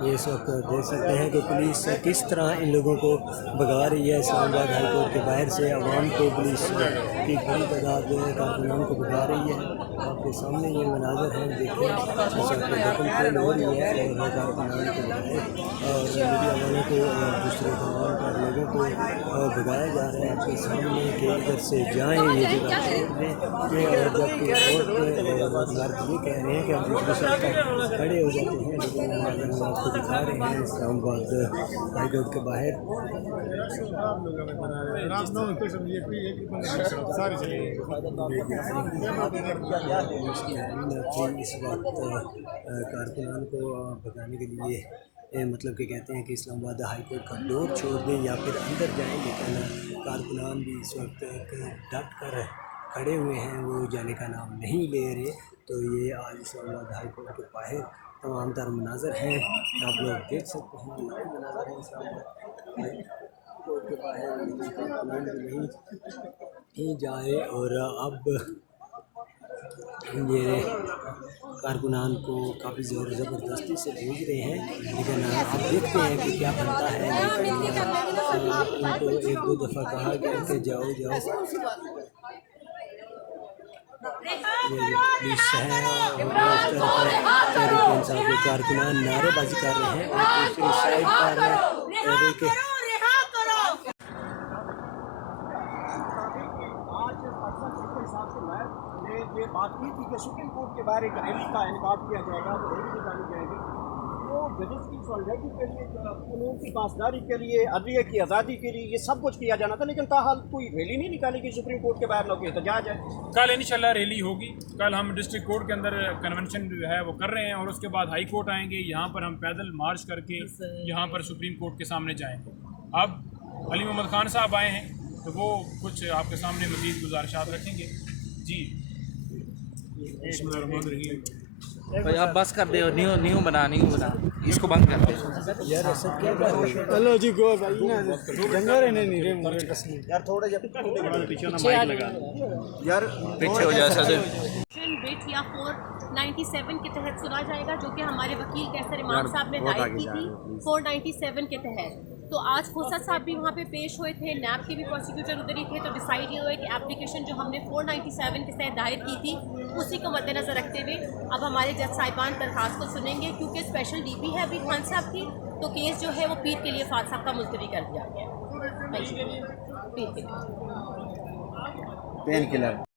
ये इस वक्त देख सकते हैं कि पुलिस किस तरह इन लोगों को भगा रही है। इस्लामाबाद हाई कोर्ट के बाहर से आवाम को पुलिस की बड़ी तादाद कारकुनान को भगा रही है। आपके सामने ये मनाजर हैं, देखें इस वक्त बिल्कुल हो रही है और कारकुनान को और मीडिया वालों को और दूसरे तमाम पर लोगों को भगाया जा रहा है। आपके सामने कि इधर से जाएँ, ये जगह छोड़ दें। ये जबकि कोर्ट मर्द ये कह रहे हैं कि हम दूसरी साइड तक खड़े हो जाते हैं। लेकिन आपको दिखा रहे हैं इस्लामाबाद हाई कोर्ट के बाहर इस वक्त कारकुनान को भगाने के लिए मतलब कि कहते हैं कि इस्लामाबाद हाई कोर्ट का डोर छोड़ दें या फिर अंदर जाएं, लेकिन कारकुनान भी इस वक्त डट कर खड़े हुए हैं, वो जाने का नाम नहीं ले रहे। तो ये आज इस्लामाबाद हाई कोर्ट के बाहर तमाम तर मनाजर हैं, आप लोग देख सकते हैं। लाइव मनाजर हैं इस्लामाबाद हाई कोर्ट के बाहर, नहीं जाए और अब ये कारकुनान को काफ़ी ज़ोर ज़बरदस्ती से भेज रहे हैं। लेकिन अब देखते हैं कि क्या बनता है। उनको एक दो दफ़ा कहा गया कि जाओ जाओ, पुलिस है और कारकुनान नारेबाजी कर रहे हैं और दूसरी साइड पर ये बात की थी कि सुप्रीम कोर्ट के बाहर एक रैली का इनकार किया जाएगा, तो रैली निकाली जाएगी। तो जजेस की सॉलिडारिटी के लिए, कानून की पासदारी के लिए, अदलिया की आज़ादी के लिए ये सब कुछ किया जाना था, लेकिन ताहाल कोई रैली नहीं निकाली कि सुप्रीम कोर्ट के बाहर लोग एहतजाज है। कल इंशाल्लाह रैली होगी। कल हम डिस्ट्रिक्ट कोर्ट के अंदर कन्वेंशन जो है वो कर रहे हैं और उसके बाद हाई कोर्ट आएंगे। यहाँ पर हम पैदल मार्च करके यहाँ पर सुप्रीम कोर्ट के सामने जाएंगे। अब अली मोहम्मद खान साहब आए हैं तो वो कुछ आपके सामने मज़ीद गुजारिशात रखेंगे। जी भाई आप बस कर दे, न्यू बना इसको बंद कर दे यार। ऐसा क्या कर रहे हैं? हेलो जी गो भाई ना जंगर नहीं रे मुझे कसम यार, थोड़ा जब पीछे ना माइक लगा यार, पीछे हो जाए सर। बिट या 497 के तहत सुना जाएगा, जो कि हमारे वकील कैसर इमाम साहब ने दायर की थी 497 के तहत। तो आज खोसा साहब भी वहाँ पे पेश हुए थे, नैब के भी प्रोसिक्यूटर उधर ही थे। तो डिसाइड ये हुआ कि एप्लीकेशन जो हमने 497 के तहत दायर की थी उसी को मद्देनज़र रखते हुए अब हमारे जज साहिबान दरखास्त को सुनेंगे, क्योंकि स्पेशल डीपी है अभी खान साहब की। तो केस जो है वो पीर के लिए फाद साहब का मुलतवी कर दिया गया। पीर के लिए पेन किलर।